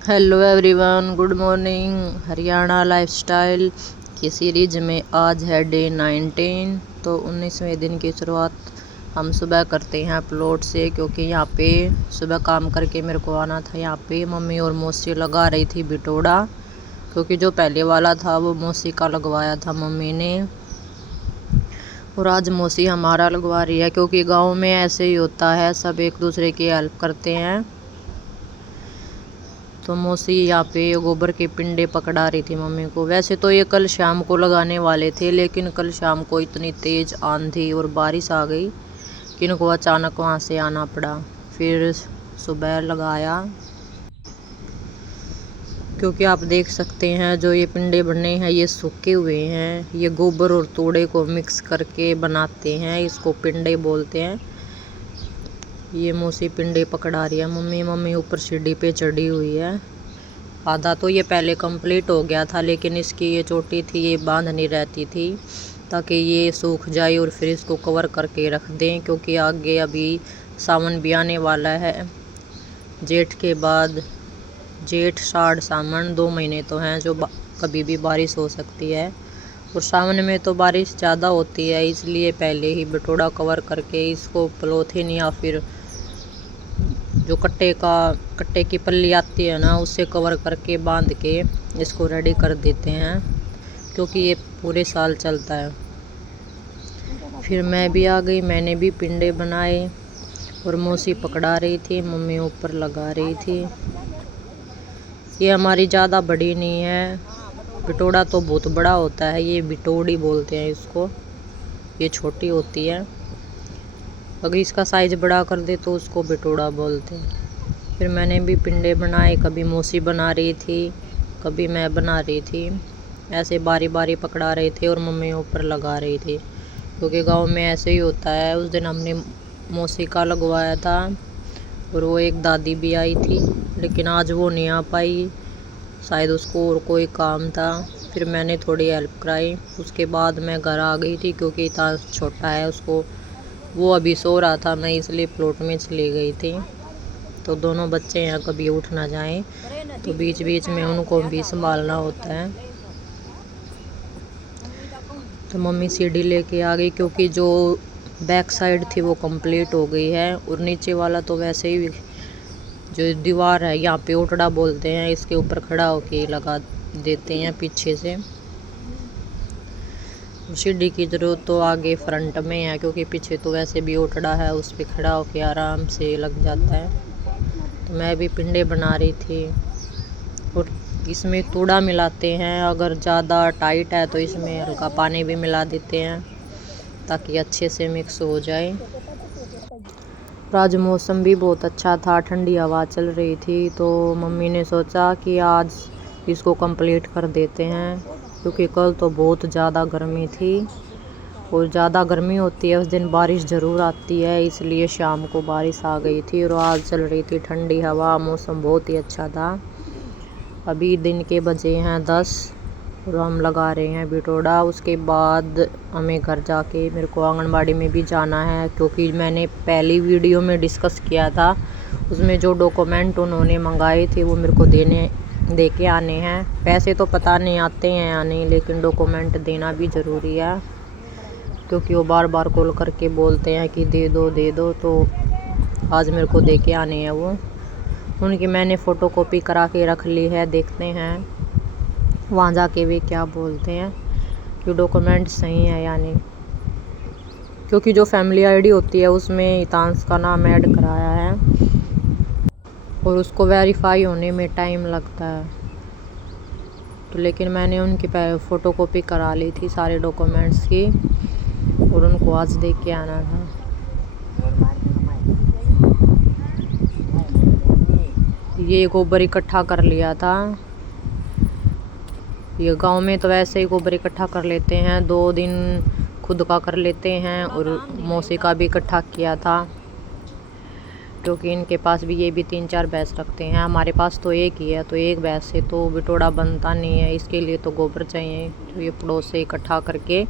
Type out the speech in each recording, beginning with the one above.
Hello everyone, good morning. Haryana lifestyle की series में आज है डे 19। तो 19वें दिन की शुरुआत हम सुबह करते हैं अपलोड से, क्योंकि यहाँ पे सुबह काम करके मेरे को आना था। यहाँ पे मम्मी और मौसी लगा रही थी बिटोड़ा, क्योंकि जो पहले वाला था वो मौसी का लगवाया था मम्मी ने, और आज मौसी हमारा लगवा रही है। क्योंकि गाँव में ऐसे ही होता है, सब एक दूसरे की हेल्प करते हैं। तो मौसी यहाँ पे गोबर के पिंडे पकड़ा रही थी मम्मी को। वैसे तो ये कल शाम को लगाने वाले थे, लेकिन कल शाम को इतनी तेज आंधी और बारिश आ गई कि इनको अचानक वहाँ से आना पड़ा। फिर सुबह लगाया, क्योंकि आप देख सकते हैं जो ये पिंडे बने हैं ये सूखे हुए हैं। ये गोबर और तोड़े को मिक्स करके बनाते हैं, इसको पिंडे बोलते हैं। ये मौसी पिंडे पकड़ा रही है मम्मी ऊपर सीढ़ी पे चढ़ी हुई है। आधा तो ये पहले कंप्लीट हो गया था, लेकिन इसकी ये चोटी थी ये बांध नहीं रहती थी, ताकि ये सूख जाए और फिर इसको कवर करके रख दें। क्योंकि आगे अभी सावन भी आने वाला है। जेठ के बाद जेठ साढ़ सावन 2 महीने तो हैं जो कभी भी बारिश हो सकती है। और सावन में तो बारिश ज़्यादा होती है, इसलिए पहले ही बिटोड़ा कवर करके इसको पॉलीथिन या फिर जो कट्टे की पल्ली आती है ना, उससे कवर करके बांध के इसको रेडी कर देते हैं, क्योंकि ये पूरे साल चलता है। फिर मैं भी आ गई, मैंने भी पिंडे बनाए और मौसी पकड़ा रही थी, मम्मी ऊपर लगा रही थी। ये हमारी ज़्यादा बड़ी नहीं है, बिटोड़ा तो बहुत बड़ा होता है, ये बिटोड़ी बोलते हैं इसको। ये छोटी होती है, अगर इसका साइज बड़ा कर दे तो उसको बिटोड़ा बोलते हैं। फिर मैंने भी पिंडे बनाए, कभी मौसी बना रही थी, कभी मैं बना रही थी। ऐसे बारी बारी पकड़ा रहे थे और मम्मी ऊपर लगा रही थी, क्योंकि गांव में ऐसे ही होता है। उस दिन हमने मौसी का लगवाया था और वो एक दादी भी आई थी, लेकिन आज वो नहीं आ पाई, शायद उसको और कोई काम था। फिर मैंने थोड़ी हेल्प कराई, उसके बाद मैं घर आ गई थी, क्योंकि इतना छोटा है उसको, वो अभी सो रहा था, मैं इसलिए प्लॉट में चली गई थी। तो दोनों बच्चे यहाँ कभी उठ ना जाएं, तो बीच बीच में उनको भी संभालना होता है। तो मम्मी सीढ़ी लेके आ गई, क्योंकि जो बैक साइड थी वो कंप्लीट हो गई है, और नीचे वाला तो वैसे ही जो दीवार है यहाँ पे ओटड़ा बोलते हैं, इसके ऊपर खड़ा होके लगा देते हैं पीछे से। सीढ़ी की ज़रूरत तो आगे फ्रंट में है, क्योंकि पीछे तो वैसे भी ओटड़ा है, उस पर खड़ा होके आराम से लग जाता है। तो मैं भी पिंडे बना रही थी, और इसमें तूड़ा मिलाते हैं। अगर ज़्यादा टाइट है तो इसमें हल्का पानी भी मिला देते हैं, ताकि अच्छे से मिक्स हो जाए। आज मौसम भी बहुत अच्छा था, ठंडी हवा चल रही थी, तो मम्मी ने सोचा कि आज इसको कंप्लीट कर देते हैं, क्योंकि कल तो बहुत ज़्यादा गर्मी थी, और ज़्यादा गर्मी होती है उस दिन बारिश ज़रूर आती है, इसलिए शाम को बारिश आ गई थी। और आज चल रही थी ठंडी हवा, मौसम बहुत ही अच्छा था। अभी दिन के बजे हैं 10 और हम लगा रहे हैं बिटोड़ा। उसके बाद हमें घर जाके मेरे को आंगनबाड़ी में भी जाना है, क्योंकि मैंने पहली वीडियो में डिस्कस किया था, उसमें जो डॉक्यूमेंट उन्होंने मंगाए थे वो मेरे को दे के आने हैं। पैसे तो पता नहीं आते हैं या नहीं, लेकिन डॉक्यूमेंट देना भी ज़रूरी है, क्योंकि वो बार बार कॉल करके बोलते हैं कि दे दो। तो आज मेरे को दे के आने हैं वो। उनकी मैंने फ़ोटोकॉपी करा के रख ली है, देखते हैं वहाँ जाके वे क्या बोलते हैं कि डॉक्यूमेंट सही है या नहीं। क्योंकि जो फैमिली आईडी होती है उसमें हितांश का नाम ऐड कराया है, और उसको वेरीफाई होने में टाइम लगता है। तो लेकिन मैंने उनकी फ़ोटोकॉपी करा ली थी सारे डॉक्यूमेंट्स की, और उनको आज दे के आना था। ये गोबर इकट्ठा कर लिया था। ये गांव में तो वैसे ही गोबर इकट्ठा कर लेते हैं, 2 दिन खुद का कर लेते हैं, और मौसी का भी इकट्ठा किया था, क्योंकि इनके पास भी ये भी 3-4 भैंस रखते हैं। हमारे पास तो एक ही है, तो एक भैंस से तो बिटोड़ा बनता नहीं है, इसके लिए तो गोबर चाहिए। तो ये पड़ोस से इकट्ठा करके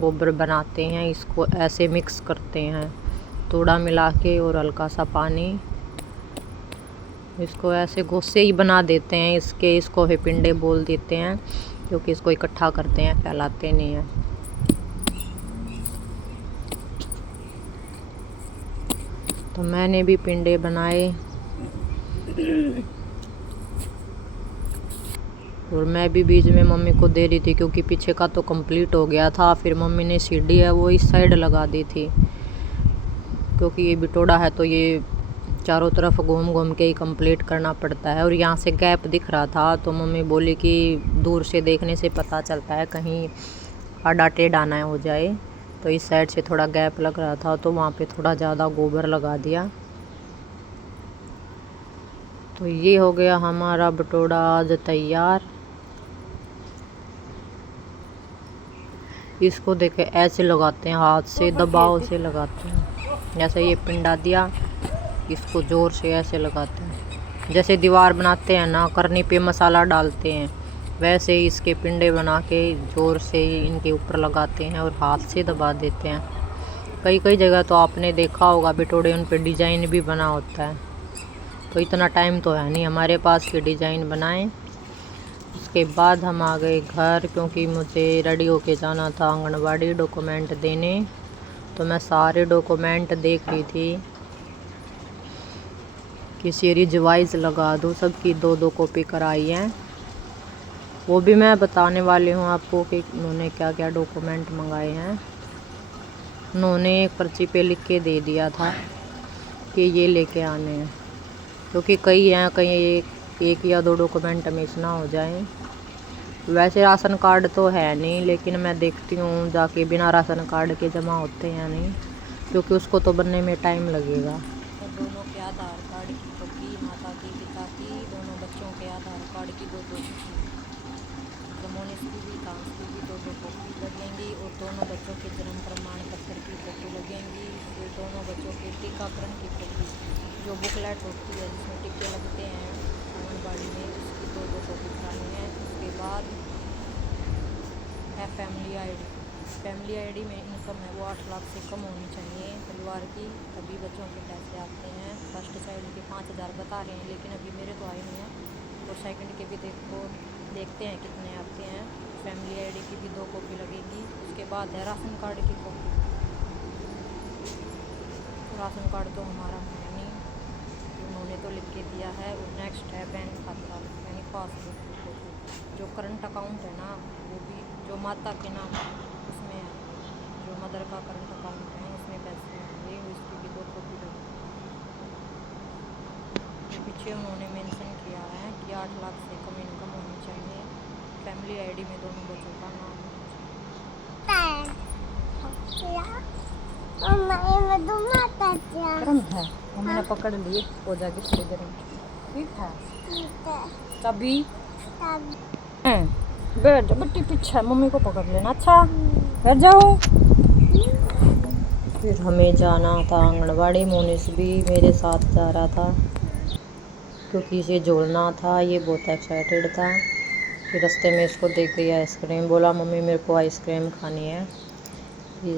गोबर बनाते हैं, इसको ऐसे मिक्स करते हैं, तोड़ा मिला के और हल्का सा पानी, इसको ऐसे गोसे ही बना देते हैं इसके, इसको ही पिंडे बोल देते हैं, क्योंकि इसको इकट्ठा करते हैं, फैलाते नहीं हैं। तो मैंने भी पिंडे बनाए और मैं भी बीच में मम्मी को दे रही थी, क्योंकि पीछे का तो कंप्लीट हो गया था। फिर मम्मी ने सीढ़ी है वो इस साइड लगा दी थी, क्योंकि ये बिटोड़ा है तो ये चारों तरफ घूम घूम के ही कंप्लीट करना पड़ता है। और यहाँ से गैप दिख रहा था तो मम्मी बोली कि दूर से देखने से पता चलता है कहीं आड़ा टेढ़ा ना हो जाए, तो इस साइड से थोड़ा गैप लग रहा था तो वहाँ पे थोड़ा ज़्यादा गोबर लगा दिया। तो ये हो गया हमारा बिटोड़ा आज तैयार। इसको देखे ऐसे लगाते हैं, हाथ से दबाव से लगाते हैं। जैसे ये पिंडा दिया, इसको ज़ोर से ऐसे लगाते हैं, जैसे दीवार बनाते हैं ना, करनी पे मसाला डालते हैं, वैसे ही इसके पिंडे बना के ज़ोर से इनके ऊपर लगाते हैं और हाथ से दबा देते हैं। कई कई जगह तो आपने देखा होगा बिटोड़े, उन पे डिज़ाइन भी बना होता है। तो इतना टाइम तो है नहीं हमारे पास कि डिज़ाइन बनाएं। उसके बाद हम आ गए घर, क्योंकि मुझे रेडी होके जाना था आंगनबाड़ी डॉक्यूमेंट देने। तो मैं सारे डॉक्यूमेंट देख रही थी कि सीरीज वाइज लगा दूँ, सबकी 2-2 कॉपी कराई हैं। वो भी मैं बताने वाली हूँ आपको कि उन्होंने क्या क्या डॉक्यूमेंट मंगाए हैं। उन्होंने एक पर्ची पे लिख के दे दिया था कि ये लेके आने हैं, क्योंकि कई हैं, कहीं एक या 2 डॉक्यूमेंट मिस ना हो जाएं। वैसे राशन कार्ड तो है नहीं, लेकिन मैं देखती हूँ जाके बिना राशन कार्ड के जमा होते हैं नहीं, क्योंकि उसको तो बनने में टाइम लगेगा। तो दोनों के आधार कार्ड की कॉपी, माता की पिता की, दोनों बच्चों के आधार कार्ड की 2-2 मोनिस की भी, कांस की भी 2-2 कॉपी लगेंगी। और दोनों बच्चों के जन्म प्रमाण पत्र की कॉपी लगेंगी। फिर दोनों बच्चों के टीकाकरण की कॉपी, जो बुकलेट होती है जिसमें टीके लगते हैं आंगनबाड़ी में, उसकी 2-2 कॉपी करानी है। उसके बाद है फैमिली आईडी में इनकम है वो 8 लाख से कम होनी चाहिए परिवार की, तभी बच्चों के पैसे आते हैं। फर्स्ट चाइल्ड के 5,000 बता रहे हैं, लेकिन अभी मेरे तो आए नहीं हैं। और सेकंड के भी देखते हैं कितने आते हैं। फैमिली आईडी की भी 2 कॉपी लगेगी। उसके बाद है राशन कार्ड की कॉपी। राशन कार्ड तो हमारा है नहीं, उन्होंने तो लिख के दिया है। और नेक्स्ट है बैंक खाता यानी पासबुक की कॉपी। जो करंट अकाउंट है ना, वो भी जो माता के नाम उसमें है, जो मदर का करंट अकाउंट है उसमें पैसे होंगे, उसकी भी 2 कॉपी लगेगी। पीछे उन्होंने मेंशन किया है कि 8 लाख से कम इनकम होनी चाहिए। फैमिली आईडी में दोनों बच्चों का नाम है। हमने पकड़ लिए, हो जाएगी थोड़ी देर में। ठीक है, तभी बैठ जाओ बट्टी, पीछे मम्मी को पकड़ लेना। अच्छा बैठ जाओ। फिर हमें जाना था आंगनबाड़ी। मोनिस भी मेरे साथ जा रहा था, क्योंकि इसे जोड़ना था। ये बहुत एक्साइटेड था। फिर रास्ते में इसको देख गई आइसक्रीम, बोला मम्मी मेरे को आइसक्रीम खानी है।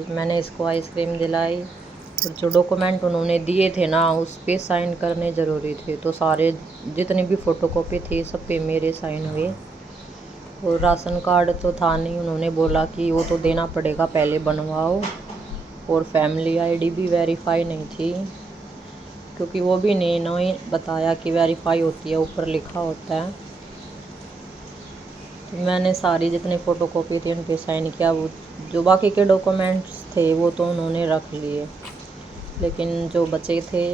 मैंने इसको आइसक्रीम दिलाई। और जो डॉक्यूमेंट उन्होंने दिए थे ना, उस पे साइन करने ज़रूरी थे, तो सारे जितनी भी फ़ोटोकॉपी थी सब पे मेरे साइन हुए। और राशन कार्ड तो था नहीं, उन्होंने बोला कि वो तो देना पड़ेगा, पहले बनवाओ। और फैमिली आईडी भी वेरीफाई नहीं थी, क्योंकि वो भी नहीं बताया कि वेरीफाई होती है, ऊपर लिखा होता है। तो मैंने सारी जितनी फ़ोटोकॉपी थी उन पे साइन किया। वो जो बाकी के डॉक्यूमेंट्स थे वो तो उन्होंने रख लिए, लेकिन जो बचे थे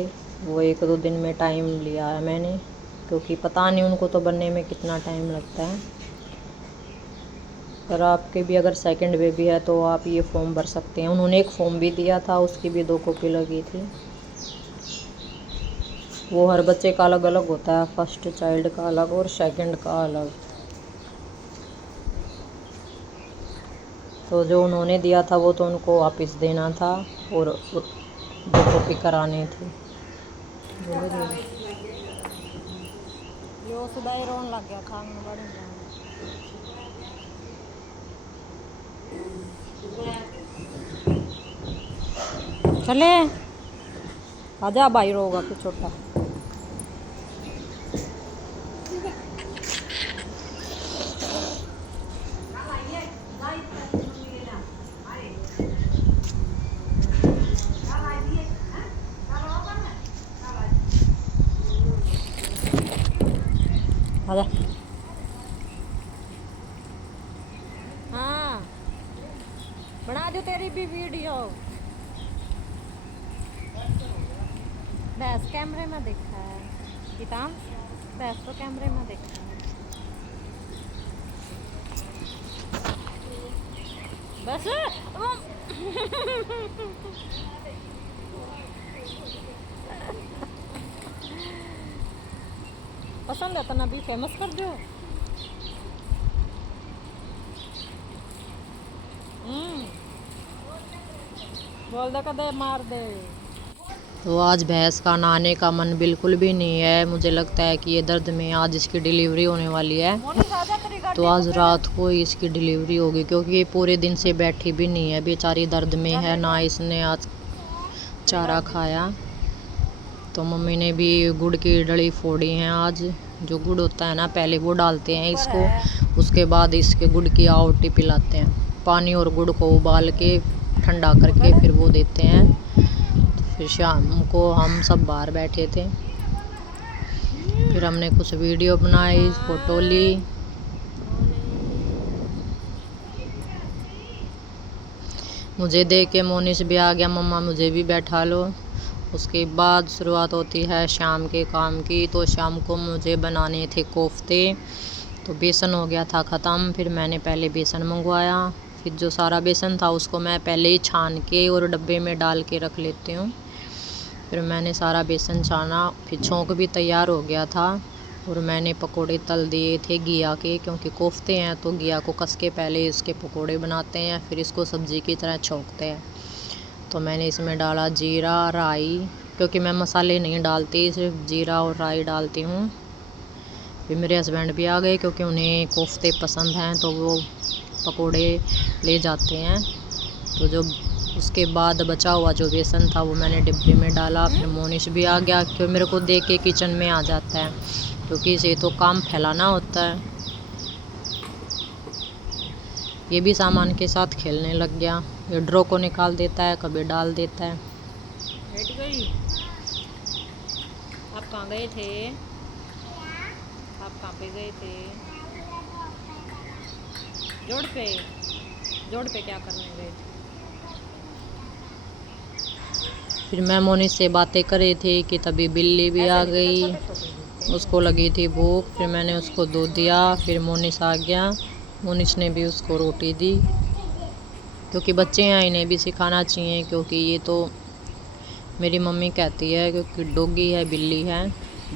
वो 1-2 दिन में टाइम लिया है मैंने, क्योंकि पता नहीं उनको तो बनने में कितना टाइम लगता है। पर आपके भी अगर सेकंड बेबी है तो आप ये फॉर्म भर सकते हैं। उन्होंने एक फॉर्म भी दिया था, उसकी भी 2 कॉपी लगी थी। वो हर बच्चे का अलग अलग होता है, फर्स्ट चाइल्ड का अलग और सेकंड का अलग। तो जो उन्होंने दिया था वो तो उनको वापस देना था, और 2 कॉपी करानी थी। यो सुधाई रोन लग गया था आंगनबाड़ी में। चले आजा, भाई रोगा फिर छोटा। आजा। हाँ बना दो तेरी भी वीडियो। बस कैमरे में देखा है किताब, बस तो कैमरे में देखा है बस। पसंद है तो ना भी फेमस कर दो। बोल दे कदे मार दे। तो आज भैंस का नहाने का मन बिल्कुल भी नहीं है। मुझे लगता है कि ये दर्द में आज इसकी डिलीवरी होने वाली है। तो आज रात को ही इसकी डिलीवरी होगी, क्योंकि ये पूरे दिन से बैठी भी नहीं है, बेचारी दर्द में है। ना इसने आज चारा खाया। तो मम्मी ने भी गुड़ की डली फोड़ी हैं आज। जो गुड़ होता है ना, पहले वो डालते हैं इसको, उसके बाद इसके गुड़ की आवटी पिलाते हैं। पानी और गुड़ को उबाल के ठंडा करके फिर वो देते हैं। फिर शाम को हम सब बाहर बैठे थे, फिर हमने कुछ वीडियो बनाई, फोटो ली। मुझे देख के मोनिश भी आ गया, मम्मा मुझे भी बैठा लो। उसके बाद शुरुआत होती है शाम के काम की। तो शाम को मुझे बनाने थे कोफ्ते, तो बेसन हो गया था ख़त्म। फिर मैंने पहले बेसन मंगवाया, फिर जो सारा बेसन था उसको मैं पहले ही छान के और डब्बे में डाल के रख लेती हूँ। फिर मैंने सारा बेसन छाना, फिर छोंक भी तैयार हो गया था। और मैंने पकोड़े तल दिए थे घिया के, क्योंकि कोफ्ते हैं तो घिया को कस के पहले इसके पकोड़े बनाते हैं, फिर इसको सब्ज़ी की तरह छोंकते हैं। तो मैंने इसमें डाला जीरा, राई, क्योंकि मैं मसाले नहीं डालती, सिर्फ जीरा और राई डालती हूँ। फिर मेरे हस्बैंड भी आ गए, क्योंकि उन्हें कोफ्ते पसंद हैं तो वो पकोड़े ले जाते हैं। तो जो उसके बाद बचा हुआ जो बेसन था वो मैंने डिब्बे में डाला। फिर मोनिश भी आ गया, क्योंकि मेरे को देख के किचन में आ जाता है, क्योंकि इसे तो काम फैलाना होता है। ये भी सामान के साथ खेलने लग गया। ये ड्रॉ को निकाल देता है, कभी डाल देता है। बैठ गई। आप कहाँ गए थे? आप कहाँ पे गए थे? जोड़ पे क्या करने गए थे? फिर मैं मोनिश से बातें कर रही थी कि तभी बिल्ली भी आ गई। उसको लगी थी भूख, फिर मैंने उसको दूध दिया। फिर मोनिश आ गया, मोनिश ने भी उसको रोटी दी, क्योंकि बच्चे हैं इन्हें भी सिखाना चाहिए। क्योंकि ये तो मेरी मम्मी कहती है, क्योंकि डॉगी है, बिल्ली है,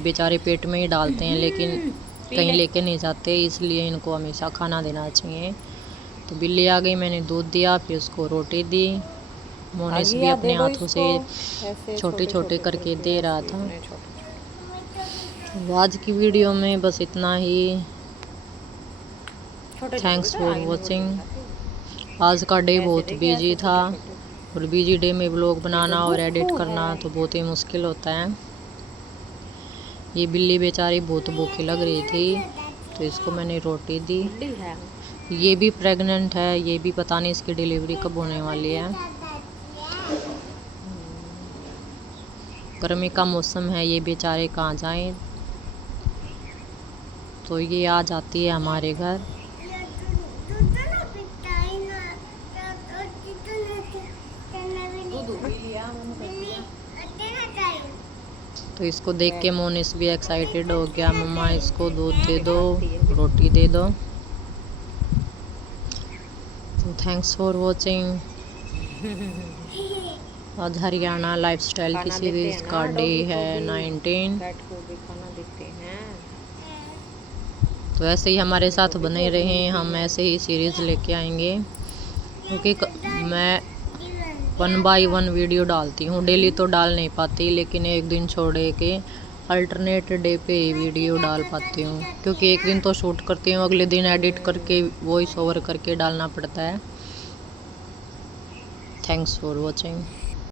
बेचारे पेट में ही डालते हैं लेकिन कहीं लेके नहीं जाते, इसलिए इनको हमेशा खाना देना चाहिए। तो बिल्ली आ गई, मैंने दूध दिया, फिर उसको रोटी दी। मोनिश भी अपने हाथों से छोटे छोटे करके दे रहा था। आज की वीडियो में बस इतना ही। Thanks for watching. आज का डे बहुत बिजी था, और बिजी डे में व्लॉग बनाना और एडिट करना तो बहुत ही मुश्किल होता है। ये बिल्ली बेचारी बहुत भूखी लग रही थी, तो इसको मैंने रोटी दी। ये भी प्रेग्नेंट है, ये भी पता नहीं इसकी डिलीवरी कब होने वाली है। गर्मी का मौसम है, ये बेचारे कहाँ जाएं। तो ये आ जाती है हमारे घर। तो इसको देख के मोनिश भी एक्साइटेड हो गया, मम्मा इसको दूध दे दो, रोटी दे दो। तो थैंक्स फॉर वॉचिंग। आज हरियाणा लाइफस्टाइल की सीरीज का डे है 19। तो ऐसे ही हमारे साथ बने रहें, हम ऐसे ही सीरीज़ लेके आएंगे, क्योंकि मैं 1 बाय 1 वीडियो डालती हूँ। डेली तो डाल नहीं पाती, लेकिन एक दिन छोड़े के अल्टरनेट डे पे ही वीडियो डाल पाती हूँ, क्योंकि एक दिन तो शूट करती हूँ, अगले दिन एडिट करके वॉइस ओवर करके डालना पड़ता है। Thanks for watching.